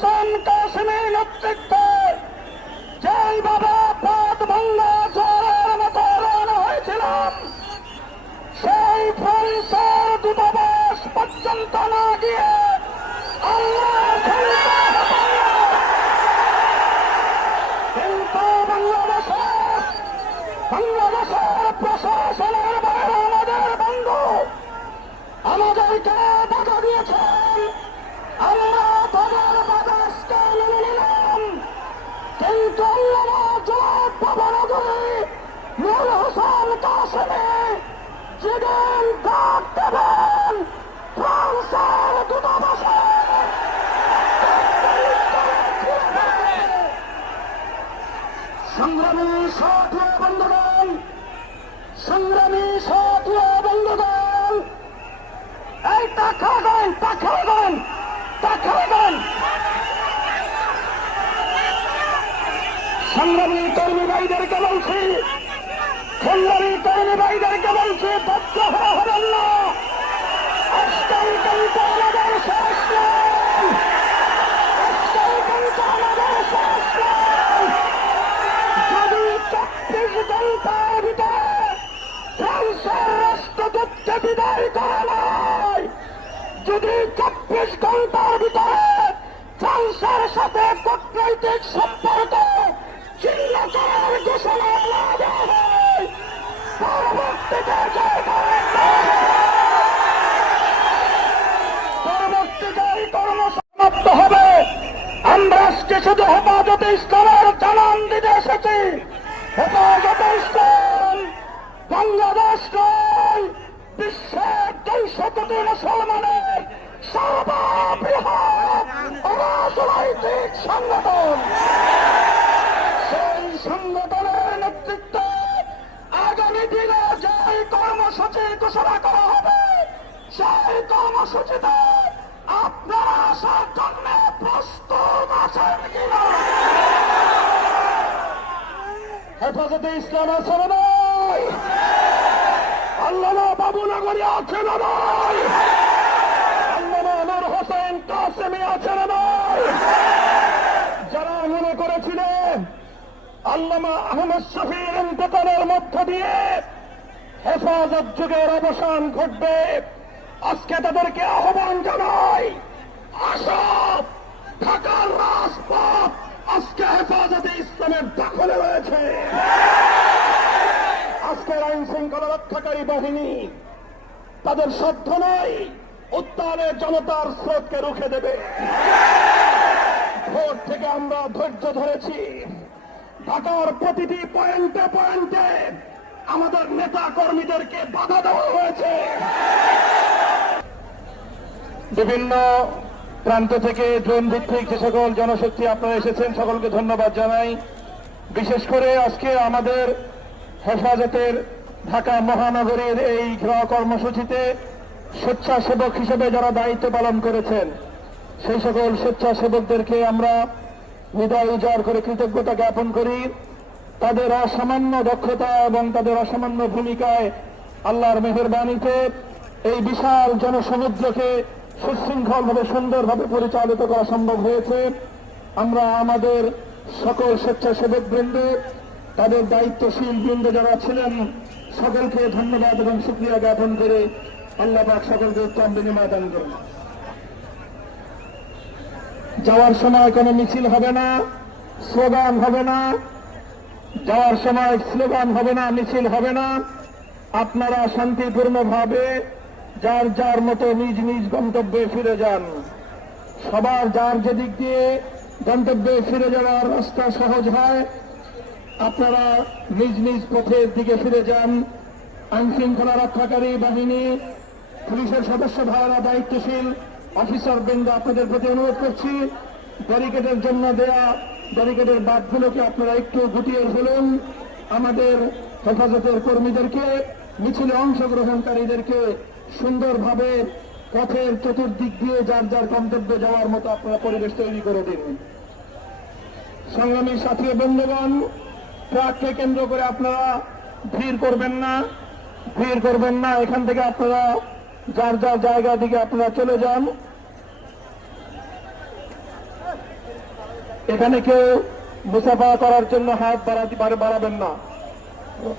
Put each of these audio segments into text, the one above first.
হোসেন কাসেমের নেতৃত্বে যেইভাবে পথ ভাঙ্গা ঝড়ের মতো রওনা হয়েছিলাম, সেই ফ্রান্সের দূতাবাস পর্যন্ত না গিয়ে কিন্তু বাংলাদেশের প্রশাসনের বাইরে আমাদের বন্ধু আমাদেরকে বাধা দিয়েছেন। আমরা তাদের বাধাকে মেনে নিলাম, কিন্তু নূর হোসেন কাসেমি যেদিন ডাক দেবেন ফ্রান্সের দূতাবাসে সংগ্রামী সাথী বন্ধুগণ, সংগ্রামী সাথী বন্ধুগণ, এই তাখাগণ সংগ্রামী কর্মী ভাইদেরকে বলছি, সংগ্রামী কর্মী ভাইদেরকে বলছি, ধৈর্য হবেন না। আজকাল কিন্তু আমাদের শেষ নয়, আজকাল কিন্তু আমাদের শেষ নয়। যদি 24 ঘন্টার ভিতরে ফ্রান্সের রাষ্ট্রদূতকে বিদায় করা নয়, যদি 24 ঘন্টার ভিতরে ফ্রান্সের সাথে কূটনৈতিক সম্পর্ক ছিন্ন করার ঘোষণা না দেওয়া হয়, পরবর্তীতে এই কর্ম সমাপ্ত হবে। আমরা আজকে শুধু হেফাজতে ইসলামের জানান দিতে এসেছি। হেফাজতে ইসলাম বাংলাদেশ নয়, বিশ্বের 200 কোটি মুসলমানের সর্ববৃহৎ রাজনৈতিক সংগঠন। সেই সংগঠনের নেতৃত্বে আগামী দিনে যে কর্মসূচি ঘোষণা করা হবে, সেই কর্মসূচিতে আপনারা আসার জন্য প্রস্তুত আছেন কিনা? হেফাজতে ইসলাম আছে না নয়? আল্লামা বাবুনগরী আছে না নয়? আল্লামা নূর হোসেন কাসেমি আছে না নয়? যারা মনে করেছিলেন আল্লামা আহমদ শফির ইন্তেকালের মধ্য দিয়ে হেফাজত যুগের অবসান ঘটবে, আজকে তাদেরকে আহ্বান জানাই, আসো, ঢাকার রাজপথ আজকে হেফাজতে ইসলামের দখলে রয়েছে। আজকের আইন শৃঙ্খলা রক্ষাকারী বাহিনী তাদের সাধ্য নয় উত্তালের জনতার স্রোতকে রুখে দেবে। ভোট থেকে আমরা ধৈর্য ধরেছি, ঢাকার প্রতিটি পয়েন্টে পয়েন্টে আমাদের নেতা কর্মীদেরকে বাধা দেওয়া হয়েছে। বিভিন্ন প্রান্ত থেকে ড্রোন ভিত্তিক যে সকল জনশক্তি আপনারা এসেছেন, সকলকে ধন্যবাদ জানাই। বিশেষ করে আজকে আমাদের হেফাজতের ঢাকা মহানগরীর এই কর্মসূচিতে স্বেচ্ছাসেবক হিসেবে যারা দায়িত্ব পালন করেছেন, সেই সকল স্বেচ্ছাসেবকদেরকে আমরা হৃদয় উজাড় করে কৃতজ্ঞতা জ্ঞাপন করি। তাদের অসামান্য দক্ষতা এবং তাদের অসামান্য ভূমিকায় আল্লাহর মেহেরবানিতে এই বিশাল জনসমুদ্রকে সুশৃঙ্খলভাবে সুন্দরভাবে পরিচালিত করা সম্ভব হয়েছে। আমরা আমাদের সকল স্বেচ্ছাসেবক বৃন্দ, তাদের দায়িত্বশীল বৃন্দ যারা ছিলেন, সকলকে ধন্যবাদ এবং শুকরিয়া জ্ঞাপন করে আল্লাহ পাক সকলকে উত্তম বিনিময় দান করুন। যাওয়ার সময় কোনো মিছিল হবে না, স্লোগান হবে না, যাওয়ার সময় স্লোগান হবে না, মিছিল হবে না। আপনারা শান্তিপূর্ণভাবে যার যার মতো নিজ নিজ গন্তব্যে ফিরে যান। সবার যার যেদিক দিয়ে গন্তব্যে ফিরে যাওয়ার রাস্তা সহজ হয়, আপনারা নিজ নিজ পথের দিকে ফিরে যান। আইন শৃঙ্খলা রক্ষাকারী বাহিনী, পুলিশের সদস্য ভাইয়েরা, দায়িত্বশীল অফিসার বৃন্দ, আপনাদের প্রতি অনুরোধ করছি, ব্যারিকেডের জন্য দেয়া ব্যারিকেডের বাঁধগুলোকে আপনারা একটু গুটিয়ে ফেলুন। আমাদের হেফাজতের কর্মীদেরকে, মিছিলে অংশগ্রহণকারীদেরকে সুন্দরভাবে পথের চতুর্দিক দিয়ে যার যার গন্তব্যে যাওয়ার মতো আপনারা পরিবেশ তৈরি করে দিন। সংগ্রামী সাথী বন্ধুগণ, ট্রাককে কেন্দ্র করে আপনারা ভিড় করবেন না, এখান থেকে আপনারা যার যার জায়গা দিকে আপনারা চলে যান। এখানে কেউ মুসাফা করার জন্য হাত বাড়াবেন না।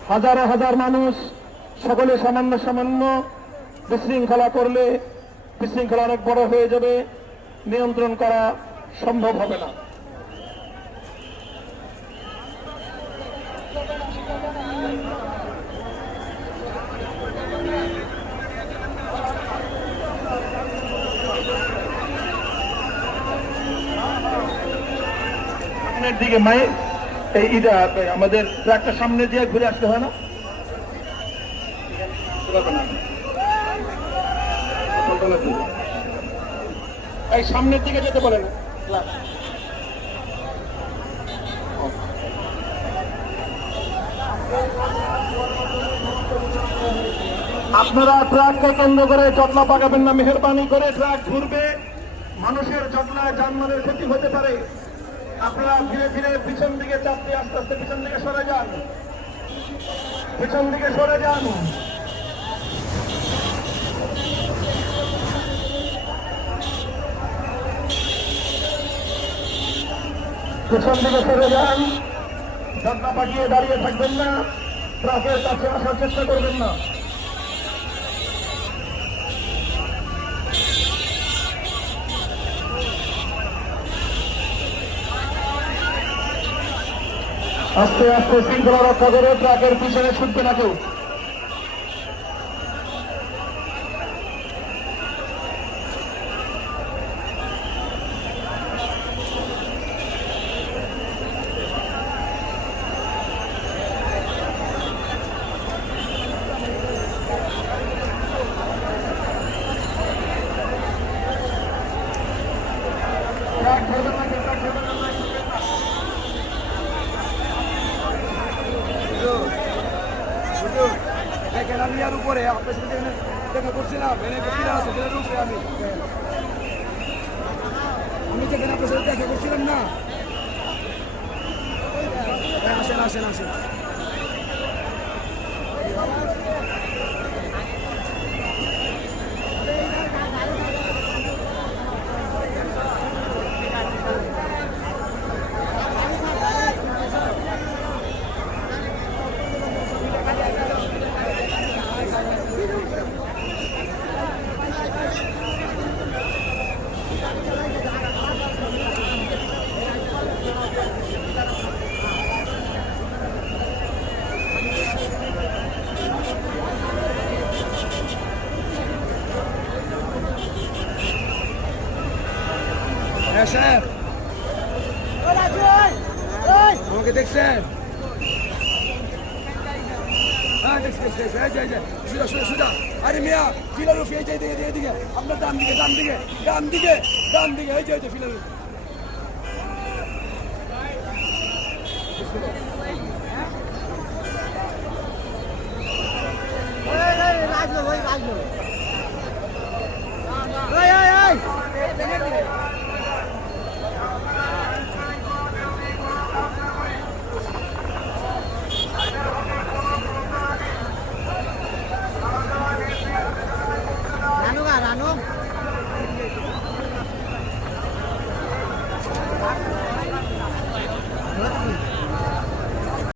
হাজার হাজার মানুষ সকলে সামান্য সামান্য বিশৃঙ্খলা করলে বিশৃঙ্খলা অনেক বড় হয়ে যাবে, নিয়ন্ত্রণ করা সম্ভব হবে না। সামনের দিকে এইটা আমাদের ট্রাকটা সামনে দিয়ে ঘুরে আসতে হয় না? এই সামনের দিকে যেতে বলেন। আপনারা ট্রাককে কেন্দ্র করে জটলা পাকাবেন না, মেহরবানি করে। ট্রাক ঘুরবে, মানুষের জটলায় যানবাহনের ক্ষতি হতে পারে। আপনারা ধীরে ধীরে পিছন দিকে চাপতে আস্তে আস্তে পিছন দিকে সরে যান, পিছন দিকে সরে যান। পিছন দিকে সরে যান, জটলা পাকিয়ে দাঁড়িয়ে থাকবেন না, ট্রাকের কাছে আসার চেষ্টা করবেন না। আস্তে আস্তে শৃঙ্খলা রক্ষা করে ট্রাকের পিছনে ছুটবে না কেউ। ট্রাক ধরবেন না, ট্রাক ধরবেন না। দেখেন আমি আর উপরে আপনার সাথে দেখা করছিলাম, আমি যেখানে আপনার সাথে দেখা করছিলাম না। আসেন আসেন আসেন। স্যার আমাকে দেখছেন? হ্যাঁ দেখছি সুদা সুদা সুদা। আরে মিয়া ফিলার রুফ এই দিকে এদিকে আপনার ডান দিকে ডান দিকে ডান দিকে ডান দিকে এই যে ফিলার রুফ। রাজলো ভাই রাজলো